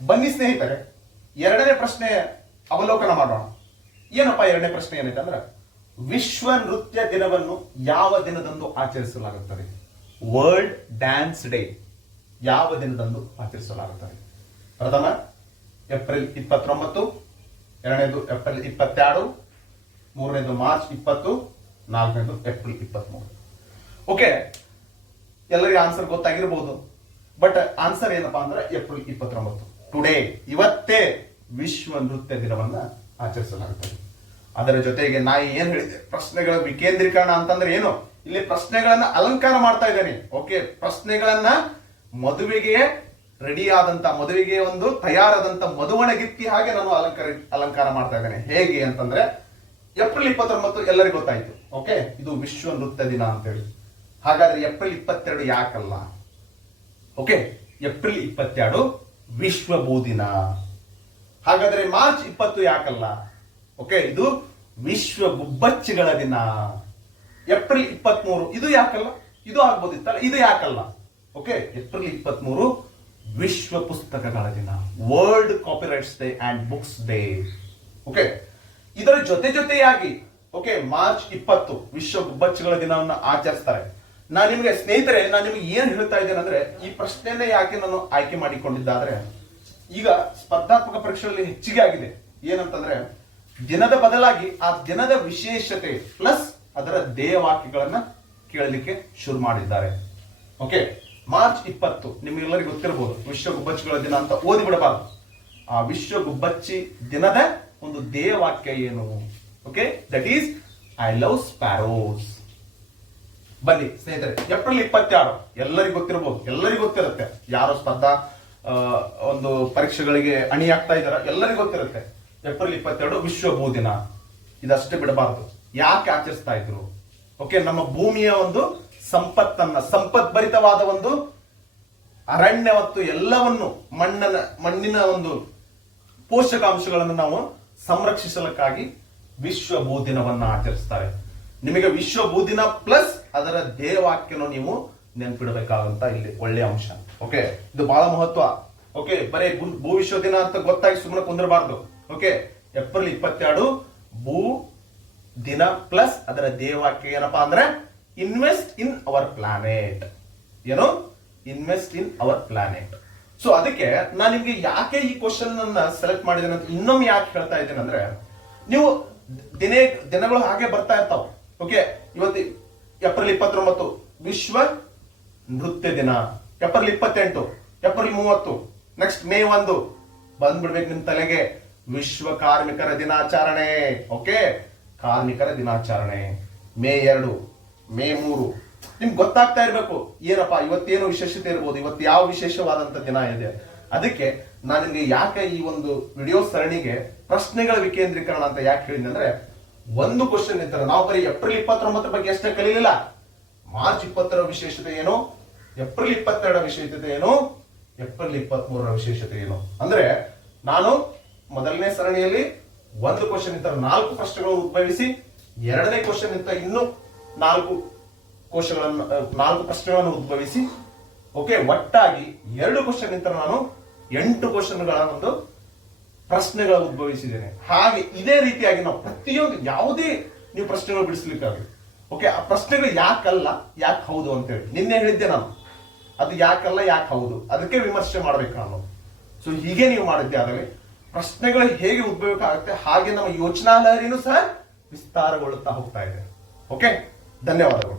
ಬನ್ನಿ ಸ್ನೇಹಿತರೆ, ಎರಡನೇ ಪ್ರಶ್ನೆ ಅವಲೋಕನ ಮಾಡೋಣ. ಏನಪ್ಪ ಎರಡನೇ ಪ್ರಶ್ನೆ ಏನೈತೆ ಅಂದ್ರೆ, ವಿಶ್ವ ನೃತ್ಯ ದಿನವನ್ನು ಯಾವ ದಿನದಂದು ಆಚರಿಸಲಾಗುತ್ತದೆ? ವರ್ಲ್ಡ್ ಡ್ಯಾನ್ಸ್ ಡೇ ಯಾವ ದಿನದಂದು ಆಚರಿಸಲಾಗುತ್ತದೆ? ಪ್ರಥಮ ಏಪ್ರಿಲ್ 29, ಎರಡನೇದು ಏಪ್ರಿಲ್ 22, ಮೂರನೇದು ಮಾರ್ಚ್ 20, ನಾಲ್ಕನೇದು ಏಪ್ರಿಲ್ 23. ಓಕೆ, ಎಲ್ಲರಿಗೂ ಆನ್ಸರ್ ಗೊತ್ತಾಗಿರ್ಬೋದು. ಬಟ್ ಆನ್ಸರ್ ಏನಪ್ಪಾ ಅಂದ್ರೆ ಏಪ್ರಿಲ್ 29. ಟುಡೇ, ಇವತ್ತೇ ವಿಶ್ವ ನೃತ್ಯ ದಿನವನ್ನ ಆಚರಿಸಲಾಗುತ್ತದೆ. ಅದರ ಜೊತೆಗೆ ನಾ ಏನ್ ಹೇಳಿದೆ, ಪ್ರಶ್ನೆಗಳ ವಿಕೇಂದ್ರೀಕರಣ ಅಂತಂದ್ರೆ ಏನು? ಇಲ್ಲಿ ಪ್ರಶ್ನೆಗಳನ್ನ ಅಲಂಕಾರ ಮಾಡ್ತಾ ಇದ್ದೇನೆ. ಓಕೆ, ಪ್ರಶ್ನೆಗಳನ್ನ ಮದುವೆಗೆ ರೆಡಿ ಆದಂತ, ಮದುವೆಗೆ ಒಂದು ತಯಾರಾದಂತ ಮದುವಣಗಿತ್ತಿ ಹಾಗೆ ನಾನು ಅಲಂಕಾರ ಮಾಡ್ತಾ ಇದ್ದೇನೆ. ಹೇಗೆ ಅಂತಂದ್ರೆ, ಏಪ್ರಿಲ್ 29 ಎಲ್ಲರಿಗೂ ಗೊತ್ತಾಯ್ತು. ಓಕೆ, ಇದು ವಿಶ್ವ ನೃತ್ಯ ದಿನ ಅಂತ ಹೇಳಿ. ಹಾಗಾದ್ರೆ ಏಪ್ರಿಲ್ 22 ಯಾಕಲ್ಲ? ಓಕೆ, ಏಪ್ರಿಲ್ 22 ವಿಶ್ವ ಭೂದಿನ. ಹಾಗಾದ್ರೆ ಮಾರ್ಚ್ 20 ಯಾಕಲ್ಲ? ಓಕೆ, ಇದು ವಿಶ್ವ ಗುಬ್ಬಚ್ಚಿಗಳ ದಿನ. ಏಪ್ರಿಲ್ 23 ಇದು ಯಾಕಲ್ಲ? ಇದು ಆಗ್ಬೋದಿತ್ತಲ್ಲ, ಇದು ಯಾಕಲ್ಲ? ಓಕೆ, ಏಪ್ರಿಲ್ 23 ವಿಶ್ವ ಪುಸ್ತಕಗಳ ದಿನ, world copyrights day and books day. Okay, ಇದರ ಜೊತೆಯಾಗಿ ಓಕೆ ಮಾರ್ಚ್ 20 ವಿಶ್ವ ಗುಬ್ಬಚ್ಚಿಗಳ ದಿನವನ್ನು ಆಚರಿಸ್ತಾರೆ. ನಾನು ನಿಮಗೆ ಸ್ನೇಹಿತರೆ, ನಾನು ನಿಮಗೆ ಏನ್ ಹೇಳ್ತಾ ಇದ್ದೇನೆ ಅಂದ್ರೆ, ಈ ಪ್ರಶ್ನೆಯನ್ನೇ ಯಾಕೆ ನಾನು ಆಯ್ಕೆ ಮಾಡಿಕೊಂಡಿದ್ದಾದ್ರೆ, ಈಗ ಸ್ಪರ್ಧಾತ್ಮಕ ಪರೀಕ್ಷೆಗಳಲ್ಲಿ ಹೆಚ್ಚಿಗೆ ಆಗಿದೆ. ಏನಂತಂದ್ರೆ, ದಿನದ ಬದಲಾಗಿ ಆ ದಿನದ ವಿಶೇಷತೆ ಪ್ಲಸ್ ಅದರ ಧ್ಯೇಯವಾಕ್ಯಗಳನ್ನ ಕೇಳಲಿಕ್ಕೆ ಶುರು ಮಾಡಿದ್ದಾರೆ. ಓಕೆ, ಮಾರ್ಚ್ 20 ನಿಮಗೆಲ್ಲರಿಗೂ ಗೊತ್ತಿರಬಹುದು, ವಿಶ್ವ ಗುಬ್ಬಚ್ಚಿಗಳ ದಿನ ಅಂತ ಓದಿ ಬಿಡಬಾರದು. ಆ ವಿಶ್ವ ಗುಬ್ಬಚ್ಚಿ ದಿನದ ಒಂದು ಧ್ಯೇಯವಾಕ್ಯ ಏನು? Okay, that is I love sparrows. ಬನ್ನಿ ಸ್ನೇಹಿತರೆ, ಏಪ್ರಿಲ್ 22 ಎಲ್ಲರಿಗೂ ಗೊತ್ತಿರಬಹುದು, ಎಲ್ಲರಿಗೂ ಗೊತ್ತಿರುತ್ತೆ. ಯಾರು ಸ್ಪರ್ಧಾ ಒಂದು ಪರೀಕ್ಷೆಗಳಿಗೆ ಅಣಿಯಾಗ್ತಾ ಇದಾರ ಎಲ್ಲರಿಗೂ ಗೊತ್ತಿರುತ್ತೆ. ಏಪ್ರಿಲ್ 22 ವಿಶ್ವ ಭೂ ದಿನ. ಇದಷ್ಟೇ ಬಿಡಬಾರದು. ಯಾಕೆ ಆಚರಿಸ್ತಾ ಇದ್ರು? ಓಕೆ, ನಮ್ಮ ಭೂಮಿಯ ಒಂದು ಸಂಪತ್ಭರಿತವಾದ ಒಂದು ಅರಣ್ಯ ಮತ್ತು ಎಲ್ಲವನ್ನು ಮಣ್ಣಿನ ಒಂದು ಪೋಷಕಾಂಶಗಳನ್ನು ನಾವು ಸಂರಕ್ಷಿಸಲಿಕ್ಕಾಗಿ ವಿಶ್ವ ಭೂ ದಿನವನ್ನ ಆಚರಿಸ್ತಾರೆ. ನಿಮಗೆ ವಿಶ್ವ ಭೂ ದಿನ ಪ್ಲಸ್ ಅದರ ಧ್ಯೇಯವಾಕ್ಯನು ನೀವು ನೆನಪಿಡಬೇಕಾದಂತ ಇಲ್ಲಿ ಒಳ್ಳೆಯ ಅಂಶ. ಓಕೆ, ಇದು ಬಹಳ ಮಹತ್ವ. ಓಕೆ, ಬರೀ ಭೂ ವಿಶ್ವ ದಿನ ಅಂತ ಗೊತ್ತಾಗಿ ಸುಮ್ಮನೆ ಕುಂದಿರಬಾರ್ದು. ಓಕೆ, ಏಪ್ರಿಲ್ 22 ಭೂ ದಿನ ಪ್ಲಸ್ ಅದರ ಧ್ಯೇಯವಾಕ್ಯ ಏನಪ್ಪಾ ಅಂದ್ರೆ, ಇನ್ವೆಸ್ಟ್ ಇನ್ ಅವರ್ ಪ್ಲಾನೆಟ್. ಏನು? Invest in our planet. So ಅದಕ್ಕೆ ನಾನು ನಿಮ್ಗೆ ಯಾಕೆ ಈ ಕ್ವಶನ್ ಅನ್ನ ಸೆಲೆಕ್ಟ್ ಮಾಡಿದ್ದೇನೆ ಅಂತ ಇನ್ನೊಮ್ಮೆ ಯಾಕೆ ಹೇಳ್ತಾ ಇದ್ದೇನೆ ಅಂದ್ರೆ, ನೀವು ದಿನಗಳು ಹಾಗೆ ಬರ್ತಾ ಇರ್ತಾವ. ಓಕೆ, ಇವತ್ತು ಏಪ್ರಿಲ್ 29 ವಿಶ್ವ ನೃತ್ಯ ದಿನ, ಏಪ್ರಿಲ್ 28, ಏಪ್ರಿಲ್ 30, ನೆಕ್ಸ್ಟ್ ಮೇ 1 ಬಂದ್ಬಿಡ್ಬೇಕು ನಿಮ್ ತಲೆಗೆ ವಿಶ್ವ ಕಾರ್ಮಿಕರ ದಿನಾಚರಣೆ. ಓಕೆ, ಕಾರ್ಮಿಕರ ದಿನಾಚರಣೆ ಮೇ 2, ಮೇ 3 ನಿಮ್ಗೆ ಗೊತ್ತಾಗ್ತಾ ಇರ್ಬೇಕು ಏನಪ್ಪಾ ಇವತ್ತೇನು ವಿಶೇಷತೆ ಇರ್ಬೋದು, ಇವತ್ತು ಯಾವ ವಿಶೇಷವಾದಂತ ದಿನ ಇದೆ. ಅದಕ್ಕೆ ನಾನು ನಿಮ್ಗೆ ಯಾಕೆ ಈ ಒಂದು ವಿಡಿಯೋ ಸರಣಿಗೆ ಪ್ರಶ್ನೆಗಳ ವಿಕೇಂದ್ರೀಕರಣ ಅಂತ ಯಾಕೆ ಹೇಳಿದೆ ಅಂದ್ರೆ, ಒಂದು ಕ್ವಶನ್ ಇರ್ತಾರೆ. ನಾವು ಬರೀ ಏಪ್ರಿಲ್ 29 ಬಗ್ಗೆ ಅಷ್ಟೇ ಕಲಿಲಿಲ್ಲ. ಮಾರ್ಚ್ 20 ವಿಶೇಷತೆ ಏನು, ಏಪ್ರಿಲ್ 22 ವಿಶೇಷತೆ ಏನು, ಏಪ್ರಿಲ್ 23 ವಿಶೇಷತೆ ಏನು ಅಂದ್ರೆ, ನಾನು ಮೊದಲನೇ ಸರಣಿಯಲ್ಲಿ ಒಂದು ಕ್ವಶನ್ ಇದ್ದ 4 ಪ್ರಶ್ನೆಗಳನ್ನು ಉದ್ಭವಿಸಿ, ಎರಡನೇ ಕ್ವಶನ್ ಇದ್ದ ಇನ್ನೂ 4 ಪ್ರಶ್ನೆಗಳನ್ನು ಉದ್ಭವಿಸಿ, ಓಕೆ ಒಟ್ಟಾಗಿ 2 ಕ್ವಶನ್ ಇದ್ದ ನಾನು 8 ಕ್ವಶನ್ಗಳ ಒಂದು ಪ್ರಶ್ನೆಗಳ ಉದ್ಭವಿಸಿದ್ದೇನೆ. ಹಾಗೆ ಇದೇ ರೀತಿಯಾಗಿ ನಾವು ಪ್ರತಿಯೊಂದು ಯಾವುದೇ ನೀವು ಪ್ರಶ್ನೆಗಳು ಬಿಡಿಸ್ಲಿಕ್ಕಾಗಲಿ. ಓಕೆ, ಆ ಪ್ರಶ್ನೆಗಳು ಯಾಕಲ್ಲ ಯಾಕೆ ಹೌದು ಅಂತೇಳಿ ನಿನ್ನೆ ಹೇಳಿದ್ದೆ ನಾನು. ಅದು ಯಾಕಲ್ಲ ಯಾಕೆ ಹೌದು ಅದಕ್ಕೆ ವಿಮರ್ಶೆ ಮಾಡ್ಬೇಕು ನಾನು. ಸೊ ಹೀಗೆ ನೀವು ಮಾಡಿದ್ದೆ ಆದರೆ ಪ್ರಶ್ನೆಗಳು ಹೇಗೆ ಉದ್ಭವಿಕಾಗುತ್ತೆ ಹಾಗೆ ನಮ್ಮ ಯೋಚನಾ ಲಹರಿನೂ ಸಹ ವಿಸ್ತಾರಗೊಳ್ಳುತ್ತಾ ಹೋಗ್ತಾ ಇದೆ. ಓಕೆ, ಧನ್ಯವಾದಗಳು.